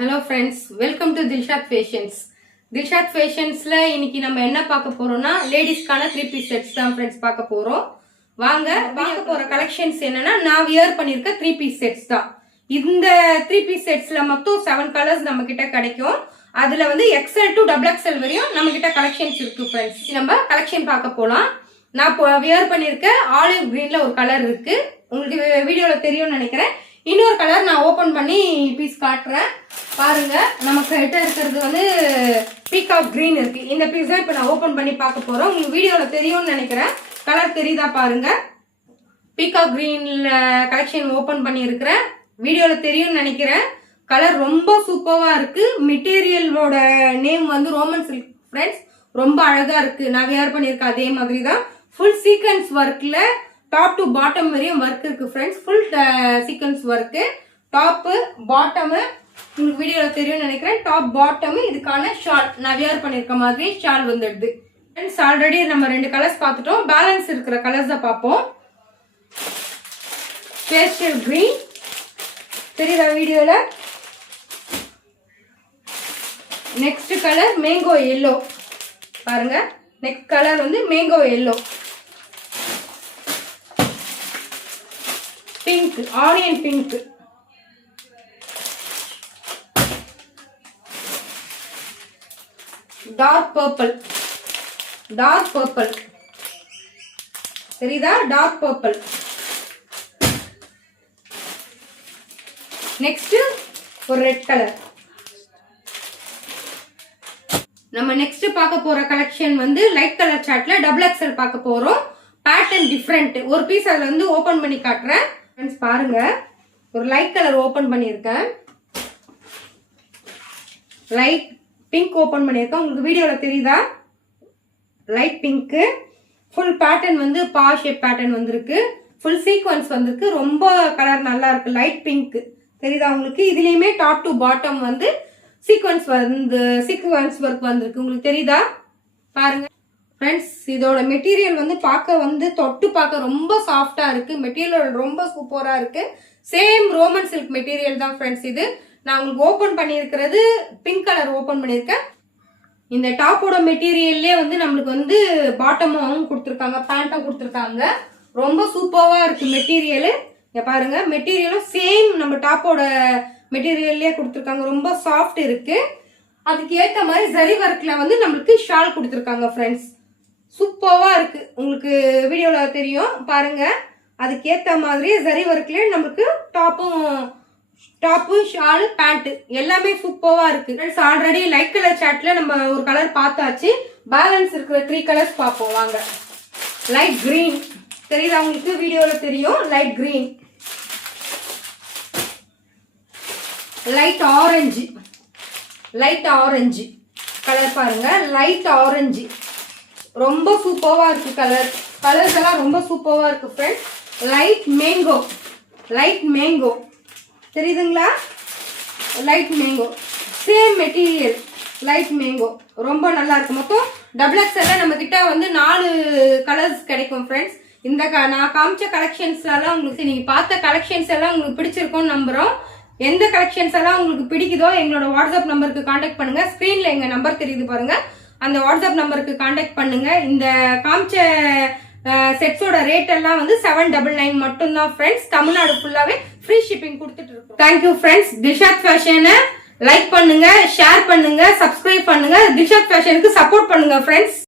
Hello friends, welcome to Dilshad Fashions. Dilshad Fashionsல இன்னைக்கு நம்ம என்ன பார்க்க போறோம்னா லேடிஸ்க்கான 3-piece sets தான் friends பார்க்க போறோம். வாங்க பார்க்க போற கலெக்ஷன்ஸ் என்னன்னா நான் வியர் பண்ணிருக்க 3-piece sets தான். இந்த 3-piece setsல மொத்தம் 7 கலர்ஸ் நம்ம கிட்ட கிடைக்கும். அதுல வந்து XL to XXL வரையும் நம்ம கிட்ட கலெக்ஷன்ஸ் இருக்கு friends. நம்ம கலெக்ஷன் பார்க்க போலாம். நான் வியர் பண்ணிருக்க ஆலிவ் கிரீன்ல ஒரு கலர் இருக்கு. உங்களுக்கு வீடியோல தெரியும்னு நினைக்கிறேன். இன்னொரு கலர் நான் ஓபன் பண்ணி பீஸ் காட்டுறேன் பாருங்க. நமக்கு கிட்ட இருக்கிறது வந்து பீகாக் கிரீன் இருக்கு. இந்த பீஸ் தான் இப்போ நான் ஓபன் பண்ணி பார்க்க போறோம். உங்களுக்கு வீடியோல தெரியும்னு நினைக்கிறேன். கலர் தெரியுதா பாருங்க. பீகாக் கிரீன்ல கலெக்ஷன் ஓபன் பண்ணி இருக்கிறேன். வீடியோல தெரியும்னு நினைக்கிறேன். கலர் ரொம்ப சூப்பரா இருக்கு. மெட்டீரியலோட நேம் வந்து ரோமன் சில்க் ஃப்ரெண்ட்ஸ். ரொம்ப அழகா இருக்கு. நான் வியர் பண்ணிருக்கேன் அதே மாதிரி தான். ஃபுல் சீக்வன்ஸ் ஒர்க்ல டாப் டு பாட்டம் வரையும் ஒர்க் இருக்கு friends. Full sequence work. Top bottom உங்களுக்கு வீடியோல தெரியும்னு நினைக்கிறேன். டாப் பாட்டம் இதுக்கான ஷால் நான் வியர் பண்ணிருக்க மாதிரி ஷால் வந்துடுது ஃப்ரெண்ட்ஸ். ஆல்ரெடி நம்ம 2 கலர்ஸ் பார்த்துட்டோம். பேலன்ஸ் இருக்கிற கலர்ஸ் தான் பார்ப்போம். பேஸ்டல் கிரீன் தெரியுதா வீடியோல. நெக்ஸ்ட் கலர் மேங்கோ எல்லோ பாருங்க. நெக்ஸ்ட் கலர் வந்து mango yellow. Pink onion pink. Dark purple. Dark purple தெரியுதா. Dark purple. நெக்ஸ்ட் ஒரு ரெட் கலர். நம்ம நெக்ஸ்ட் பார்க்க போற கலெக்ஷன் வந்து லைட் கலர் சார்ட்ல XXL பார்க்க போறோம். Pattern different. ஒரு பீஸ் அதுல வந்து ஓபன் பண்ணி காட்டுறேன் ஃப்ரெண்ட்ஸ் பாருங்க. ஒரு லைட் கலர் ஓபன் பண்ணியிருக்கேன். லைட் பிங்க் ஓபன் பண்ணியிருக்கேன். உங்களுக்கு வீடியோல தெரியுதா. Light pink. ஃபுல் பேட்டர்ன் வந்து பா ஷேப் பேட்டர்ன் வந்திருக்கு. ஃபுல் சீக்வன்ஸ் வந்திருக்கு. ரொம்ப கலர் நல்லா இருக்கு. லைட் பிங்க் தெரியுதா உங்களுக்கு. இதுலயுமே டாப் டு பாட்டம் வந்து சீக்வன்ஸ் ஒர்க் வந்திருக்கு. உங்களுக்கு தெரியுதா பாருங்க ஃப்ரெண்ட்ஸ். இதோட மெட்டீரியல் வந்து பார்க்க வந்து தொட்டு பார்க்க ரொம்ப சாஃப்டா இருக்கு. மெட்டீரியல் ரொம்ப சூப்பரா இருக்கு. சேம் ரோமன் சில்க் மெட்டீரியல் தான் ஃப்ரெண்ட்ஸ். இது நான் உங்களுக்கு ஓபன் பண்ணியிருக்கிறது பிங்க் கலர் ஓபன் பண்ணியிருக்கேன். இந்த டாப்போட மெட்டீரியல்லே வந்து நம்மளுக்கு வந்து பாட்டமும் கொடுத்துருக்காங்க, பேண்ட்டும் கொடுத்துருக்காங்க. ரொம்ப சூப்பரா இருக்கு மெட்டீரியல். இங்க பாருங்க மெட்டீரியலும் சேம் நம்ம டாப்போட மெட்டீரியல்லே கொடுத்துருக்காங்க. ரொம்ப சாஃப்ட் இருக்கு. அதுக்கு ஏற்ற மாதிரி ஜரி ஒர்க்ல வந்து நம்மளுக்கு ஷால் கொடுத்துருக்காங்க ஃப்ரெண்ட்ஸ். சூப்பரா இருக்கு. உங்களுக்கு வீடியோல தெரியும் பாருங்க. அதுக்கு ஏற்ற மாதிரி ஜரி ஒர்க்ல நம்மளுக்கு டாப்பு ஷால் பேண்ட் எல்லாமே சூப்பரா இருக்கு ஃப்ரெண்ட்ஸ். ஆல்ரெடி லைட் கலர் சார்ட்ல நம்ம ஒரு கலர் பார்த்தாச்சு. பேலன்ஸ் இருக்கிற 3 கலர்ஸ் பார்ப்போம் வாங்க. லைட் கிரீன் தெரியுதா உங்களுக்கு. வீடியோல தெரியும். Light green. Light orange. Light orange colour பாருங்க. லைட் ஆரஞ்சு ரொம்ப சூப்பரா இருக்கு. கலர்ஸ் எல்லாம் ரொம்ப சூப்பரா இருக்கு friends. Light mango. Light mango தெரியுதுங்களா. Light mango same material. Light mango ரொம்ப நல்லா இருக்கு. மொத்தம் XXL நம்ம கிட்ட வந்து 4 கலர்ஸ் கிடைக்கும் ஃப்ரெண்ட்ஸ். இந்த நான் காமிச்ச கலெக்ஷன்ஸ் எல்லாம் உங்களுக்கு நீங்க பார்த்த கலெக்ஷன்ஸ் எல்லாம் உங்களுக்கு பிடிச்சிருக்கும்னு நம்புறோம். எந்த கலெக்ஷன்ஸ் எல்லாம் உங்களுக்கு பிடிக்குதோ எங்களோட வாட்ஸ்அப் நம்பருக்கு கான்டாக்ட் பண்ணுங்க. ஸ்கிரீன்ல எங்க நம்பர் தெரியுது பாருங்க. அந்த வாட்ஸ்அப் நம்பருக்கு கான்டாக்ட் பண்ணுங்க. இந்த காமிச்ச செட்ஸோட ரேட் எல்லாம் வந்து 799 மட்டும் தான் ஃப்ரெண்ட்ஸ். தமிழ்நாடு ஃபுல்லாவே ஃப்ரீ ஷிப்பிங் கொடுத்துட்டு இருக்கோம். Thank you friends. தில்ஷாத் ஃபேஷனை லைக் பண்ணுங்க, ஷேர் பண்ணுங்க, சப்ஸ்கிரைப் பண்ணுங்க. தில்ஷாத் ஃபேஷனுக்கு சப்போர்ட் பண்ணுங்க ஃப்ரெண்ட்ஸ்.